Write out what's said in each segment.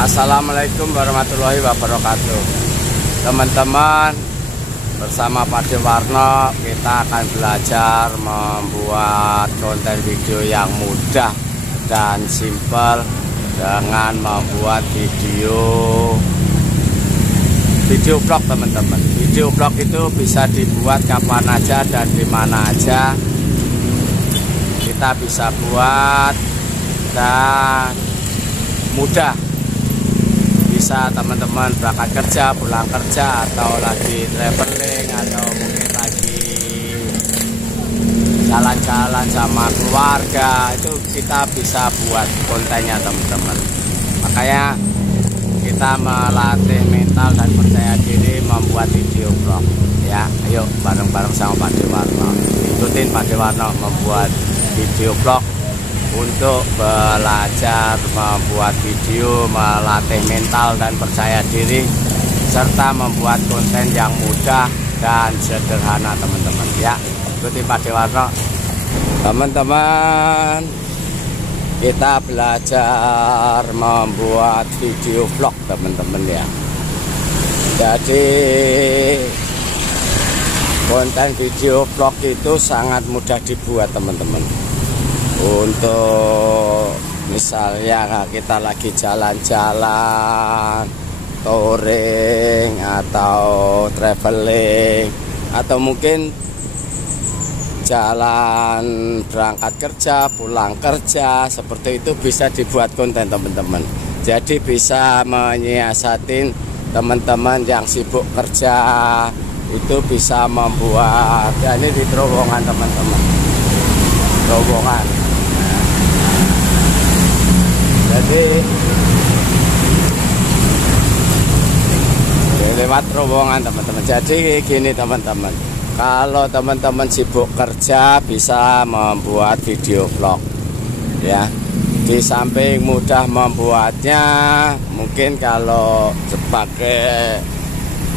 Assalamualaikum warahmatullahi wabarakatuh. Teman-teman, bersama Pak Dewarno kita akan belajar membuat konten video yang mudah dan simpel dengan membuat video vlog, teman-teman. Video vlog itu bisa dibuat kapan aja dan di mana aja kita bisa buat, dan mudah. Bisa teman-teman berangkat kerja, pulang kerja, atau lagi traveling, atau mungkin lagi jalan-jalan sama keluarga, itu kita bisa buat kontennya, teman-teman. Makanya kita melatih mental dan percaya diri membuat video vlog, ya. Ayo bareng-bareng sama Pak Dewarno, ikutin Pak Dewarno membuat video vlog untuk belajar membuat video, melatih mental dan percaya diri, serta membuat konten yang mudah dan sederhana, teman-teman, ya. Ikuti Pak Dewarno. Teman-teman, kita belajar membuat video vlog, teman-teman, ya. Jadi konten video vlog itu sangat mudah dibuat, teman-teman. Untuk misalnya kita lagi jalan-jalan, touring, atau traveling, atau mungkin jalan berangkat kerja, pulang kerja, seperti itu bisa dibuat konten, teman-teman. Jadi bisa menyiasatin teman-teman yang sibuk kerja, itu bisa membuat, ya, ini di terowongan, teman-teman, terowongan. Jadi lewat terowongan, teman-teman. Jadi gini, teman-teman, kalau teman-teman sibuk kerja bisa membuat video vlog, ya. Di samping mudah membuatnya, mungkin kalau sebagai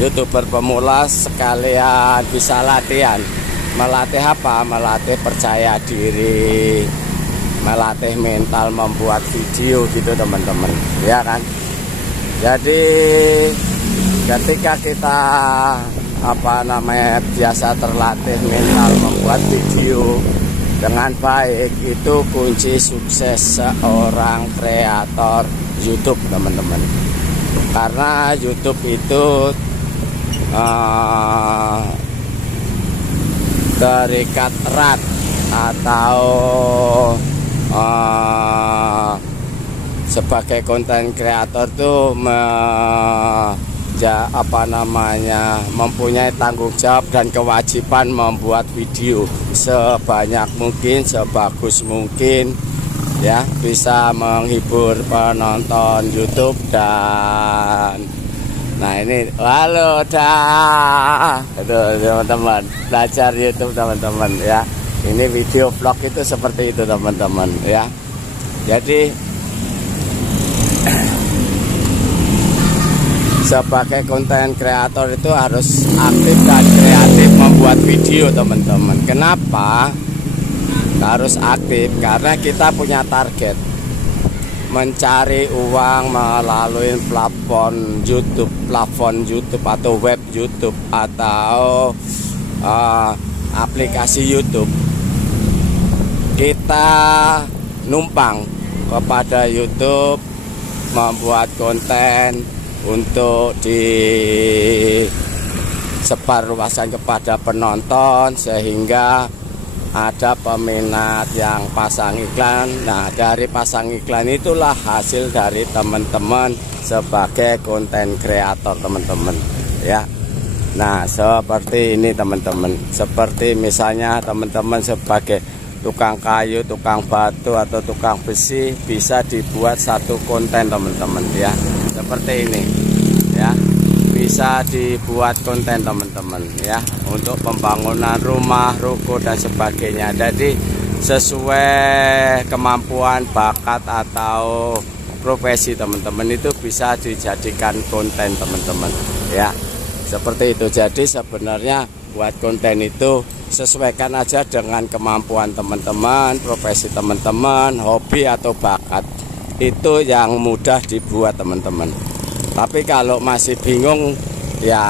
YouTuber pemula sekalian bisa latihan. Melatih apa? Melatih percaya diri, melatih mental membuat video gitu, teman-teman, ya kan. Jadi ketika kita biasa terlatih mental membuat video dengan baik, itu kunci sukses seorang kreator YouTube, teman-teman. Karena YouTube itu terikat erat atau sebagai konten kreator tuh mempunyai tanggung jawab dan kewajiban membuat video sebanyak mungkin, sebagus mungkin, ya, bisa menghibur penonton YouTube. Dan nah ini, halo dah, itu teman-teman, belajar YouTube, teman-teman, ya. Ini video vlog itu seperti itu, teman-teman, ya. Jadi sebagai konten kreator itu harus aktif dan kreatif membuat video, teman-teman. Kenapa harus aktif? Karena kita punya target mencari uang melalui platform YouTube atau web YouTube atau aplikasi YouTube. Kita numpang kepada YouTube membuat konten untuk disebarluaskan kepada penonton, sehingga ada peminat yang pasang iklan. Nah, dari pasang iklan itulah hasil dari teman-teman sebagai konten kreator, teman-teman, ya. Nah, seperti ini, teman-teman. Seperti misalnya teman-teman sebagai tukang kayu, tukang batu, atau tukang besi, bisa dibuat satu konten, teman-teman, ya. Seperti ini, ya. Bisa dibuat konten, teman-teman, ya, untuk pembangunan rumah, ruko, dan sebagainya. Jadi sesuai kemampuan, bakat, atau profesi teman-teman, itu bisa dijadikan konten, teman-teman, ya. Seperti itu. Jadi sebenarnya buat konten itu sesuaikan aja dengan kemampuan teman-teman, profesi teman-teman, hobi atau bakat. itu yang mudah dibuat teman-teman. Tapi kalau masih bingung ya,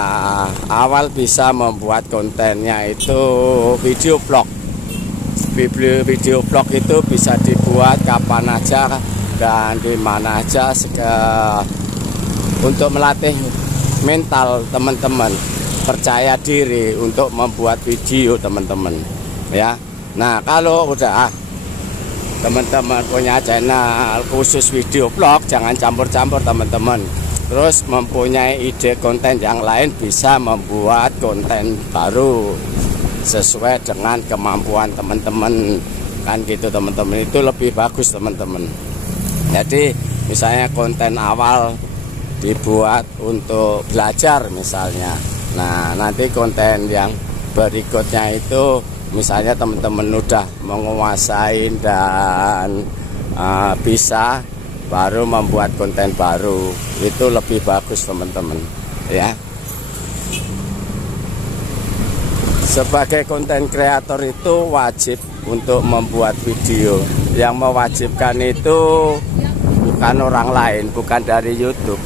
awal bisa membuat kontennya itu video vlog. Video vlog itu bisa dibuat kapan aja dan di mana aja, untuk melatih mental teman-teman, percaya diri untuk membuat video teman-teman ya. Nah, kalau udah teman-teman punya channel khusus video vlog, jangan campur-campur teman-teman. Terus mempunyai ide konten yang lain, bisa membuat konten baru sesuai dengan kemampuan teman-teman, kan gitu teman-teman. Itu lebih bagus teman-teman. Jadi misalnya konten awal dibuat untuk belajar misalnya. Nah, nanti konten yang berikutnya itu misalnya teman-teman udah menguasai dan bisa, baru membuat konten baru. Itu lebih bagus teman-teman ya. Sebagai konten kreator itu wajib untuk membuat video. Yang mewajibkan itu bukan orang lain, bukan dari YouTube.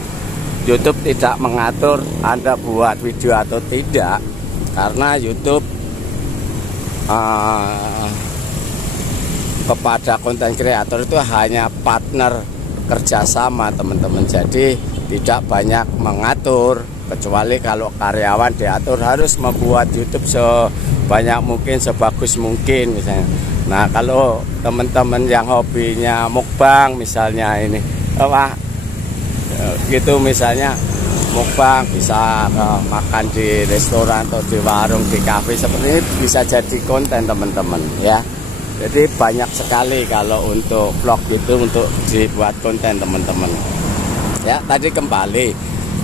YouTube tidak mengatur Anda buat video atau tidak, karena YouTube kepada konten kreator itu hanya partner kerjasama teman-teman. Jadi tidak banyak mengatur, kecuali kalau karyawan diatur harus membuat YouTube sebanyak mungkin, sebagus mungkin misalnya. Nah, kalau teman-teman yang hobinya mukbang misalnya ini gitu, misalnya mukbang, bisa makan di restoran atau di warung, di kafe seperti ini, bisa jadi konten teman-teman ya. Jadi banyak sekali kalau untuk vlog itu untuk dibuat konten teman-teman ya. Tadi kembali,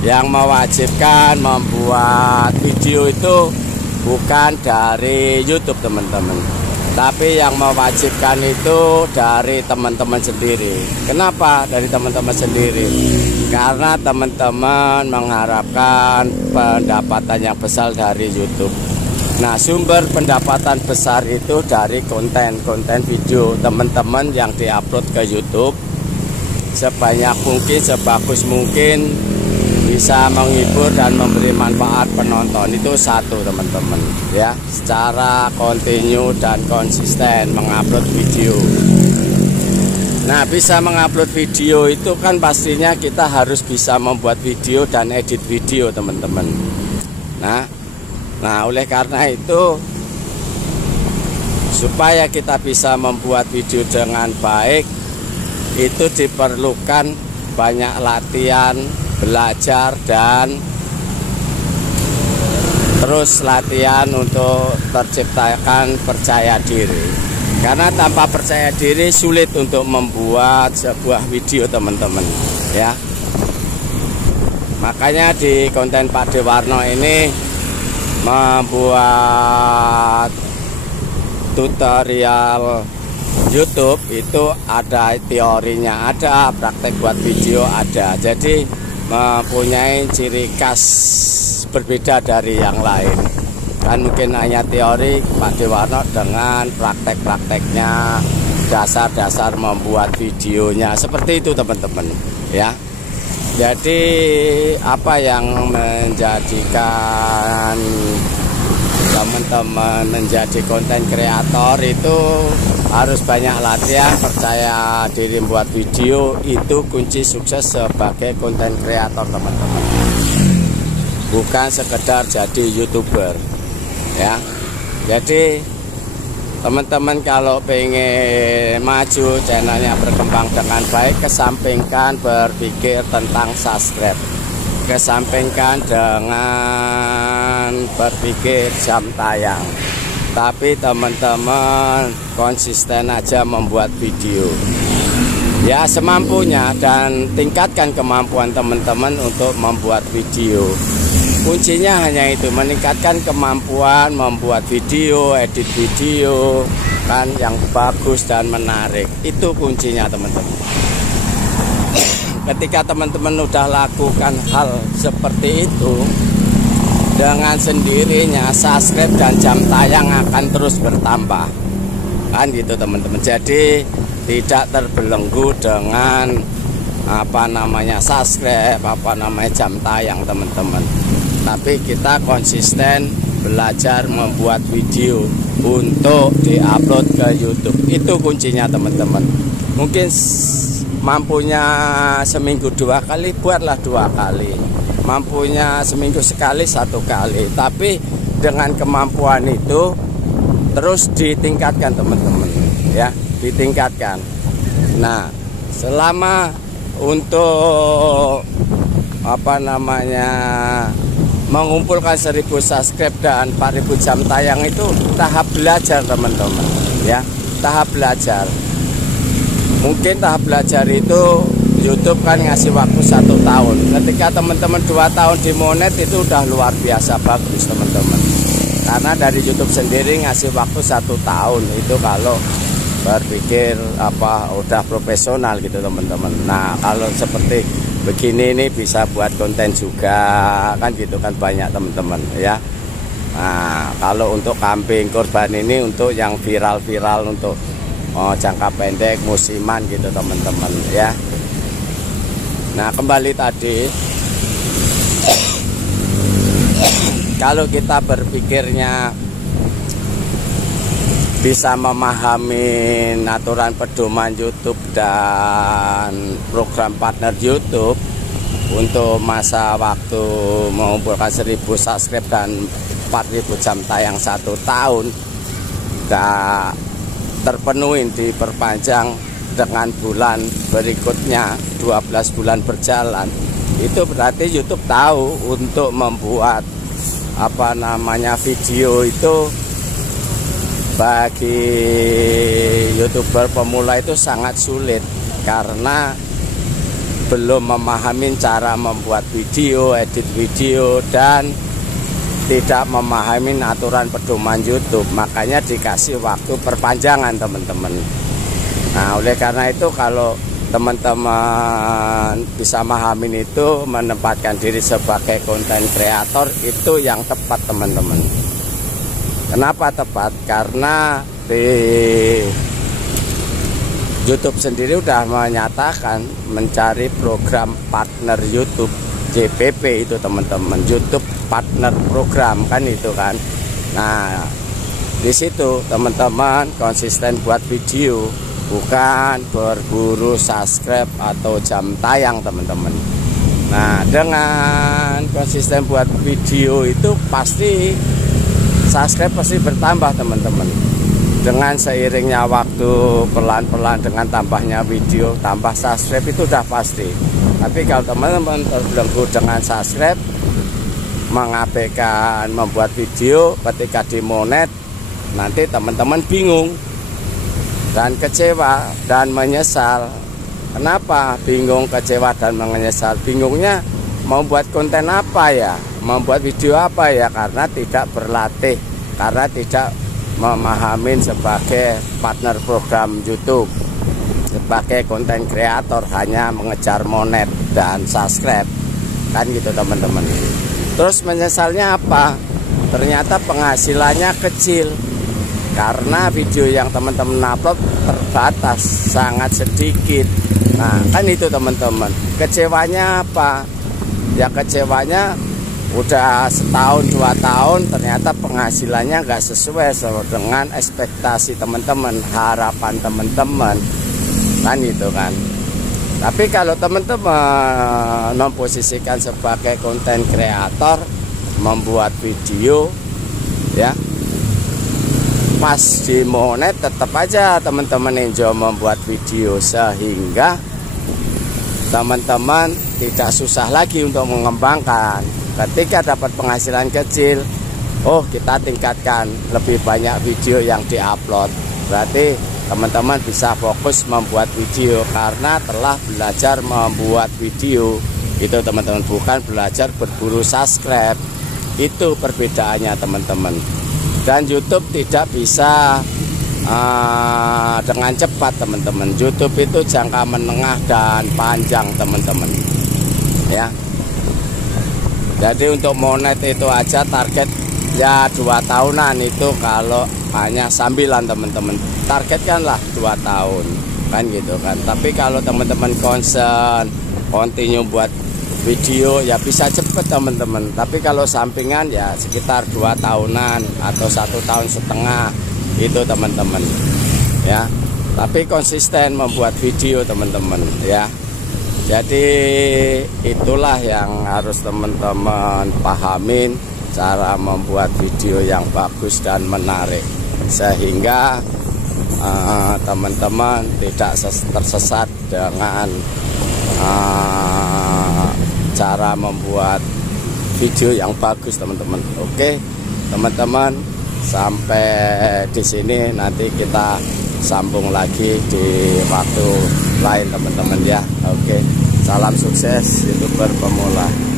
yang mewajibkan membuat video itu bukan dari YouTube teman-teman, tapi yang mewajibkan itu dari teman-teman sendiri. Kenapa dari teman-teman sendiri? Karena teman-teman mengharapkan pendapatan yang besar dari YouTube. Nah, sumber pendapatan besar itu dari konten video teman-teman yang diupload ke YouTube. Sebanyak mungkin, sebagus mungkin, bisa menghibur dan memberi manfaat penonton. Itu satu teman-teman ya, secara kontinu dan konsisten mengupload video. Nah, bisa mengupload video itu kan pastinya kita harus bisa membuat video dan edit video teman-teman. Nah, oleh karena itu, supaya kita bisa membuat video dengan baik, itu diperlukan banyak latihan, belajar, dan terus latihan untuk terciptakan percaya diri. Karena tanpa percaya diri sulit untuk membuat sebuah video teman-teman ya. Makanya di konten Pak Dewarno ini membuat tutorial YouTube itu ada teorinya, ada praktek buat video ada. Jadi mempunyai ciri khas berbeda dari yang lain. Kan mungkin hanya teori, Pak Dewarno dengan praktek-prakteknya, dasar-dasar membuat videonya, seperti itu teman-teman ya. Jadi apa yang menjadikan teman-teman menjadi konten kreator itu harus banyak latihan, percaya diri membuat video. Itu kunci sukses sebagai konten kreator teman-teman, bukan sekedar jadi YouTuber ya. Jadi teman-teman kalau pengen maju, channelnya berkembang dengan baik, kesampingkan berpikir tentang subscribe, kesampingkan dengan berpikir jam tayang, tapi teman-teman konsisten aja membuat video ya semampunya, dan tingkatkan kemampuan teman-teman untuk membuat video. Kuncinya hanya itu, meningkatkan kemampuan membuat video, edit video kan yang bagus dan menarik. Itu kuncinya teman-teman. Ketika teman-teman udah lakukan hal seperti itu, dengan sendirinya subscribe dan jam tayang akan terus bertambah kan gitu teman-teman. Jadi tidak terbelenggu dengan subscribe, jam tayang teman-teman. Tapi kita konsisten belajar membuat video untuk diupload ke YouTube. Itu kuncinya teman-teman. Mungkin mampunya seminggu 2 kali, buatlah 2 kali. Mampunya seminggu sekali, 1 kali. Tapi dengan kemampuan itu terus ditingkatkan teman-teman, ya, ditingkatkan. Nah, selama untuk mengumpulkan 1000 subscribe dan 4000 jam tayang itu tahap belajar teman-teman, ya, tahap belajar. Mungkin tahap belajar itu YouTube kan ngasih waktu 1 tahun. Ketika teman-teman 2 tahun di monet itu udah luar biasa bagus teman-teman. Karena dari YouTube sendiri ngasih waktu 1 tahun itu kalau berpikir udah profesional gitu teman-teman. Nah, kalau seperti begini ini bisa buat konten juga kan gitu kan, banyak teman-teman, ya. Nah, kalau untuk kambing korban ini untuk yang viral-viral, untuk jangka pendek musiman gitu teman-teman, ya. Nah, kembali tadi, kalau kita berpikirnya bisa memahami aturan pedoman YouTube dan program partner YouTube untuk masa waktu mengumpulkan 1000 subscribe dan 4000 jam tayang 1 tahun, gak terpenuhi, diperpanjang dengan bulan berikutnya 12 bulan berjalan. Itu berarti YouTube tahu untuk membuat video itu bagi YouTuber pemula itu sangat sulit, karena belum memahami cara membuat video, edit video, dan tidak memahami aturan pedoman YouTube. Makanya dikasih waktu perpanjangan teman-teman. Nah, oleh karena itu kalau teman-teman bisa memahami itu, menempatkan diri sebagai konten kreator, itu yang tepat teman-teman. Kenapa tepat? Karena di YouTube sendiri udah menyatakan mencari program partner YouTube, JPP itu teman-teman, YouTube Partner Program kan itu kan. Nah, di situ teman-teman konsisten buat video, bukan berburu subscribe atau jam tayang teman-teman. Nah, dengan konsisten buat video itu pasti subscribe pasti bertambah teman-teman. Dengan seiringnya waktu, pelan-pelan dengan tambahnya video, tambah subscribe itu udah pasti. Tapi kalau teman-teman terbelenggu dengan subscribe, mengabaikan membuat video, ketika dimonet nanti teman-teman bingung dan kecewa dan menyesal. Kenapa bingung, kecewa dan menyesal? Bingungnya mau buat konten apa ya, membuat video apa ya, karena tidak berlatih, karena tidak memahami sebagai partner program YouTube, sebagai konten kreator hanya mengejar monet dan subscribe kan gitu teman-teman. Terus menyesalnya apa? Ternyata penghasilannya kecil karena video yang teman-teman upload terbatas, sangat sedikit. Nah kan itu teman-teman. Kecewanya apa? Ya kecewanya udah setahun 2 tahun ternyata penghasilannya nggak sesuai dengan ekspektasi teman-teman, harapan teman-teman kan itu kan. Tapi kalau teman-teman memposisikan sebagai konten kreator, membuat video ya pas di monet, tetap aja teman-teman enjoy membuat video, sehingga teman-teman tidak susah lagi untuk mengembangkan. Ketika dapat penghasilan kecil, oh kita tingkatkan lebih banyak video yang diupload. Berarti teman-teman bisa fokus membuat video karena telah belajar membuat video. Itu teman-teman, bukan belajar berburu subscribe. Itu perbedaannya teman-teman. Dan YouTube tidak bisa dengan cepat teman-teman. YouTube itu jangka menengah dan panjang teman-teman ya. Jadi untuk monet itu aja target ya 2 tahunan, itu kalau hanya sambilan teman-teman. Targetkanlah 2 tahun. kan gitu kan. Tapi kalau teman-teman concern continue buat video ya bisa cepet teman-teman. Tapi kalau sampingan ya sekitar 2 tahunan atau 1,5 tahun itu teman-teman ya. Tapi konsisten membuat video teman-teman ya. Jadi itulah yang harus teman-teman pahamin, cara membuat video yang bagus dan menarik, sehingga teman-teman tidak tersesat dengan cara membuat video yang bagus teman-teman. Oke teman-teman, sampai di sini, nanti kita sambung lagi di waktu lain teman-teman ya. Oke, salam sukses YouTuber pemula.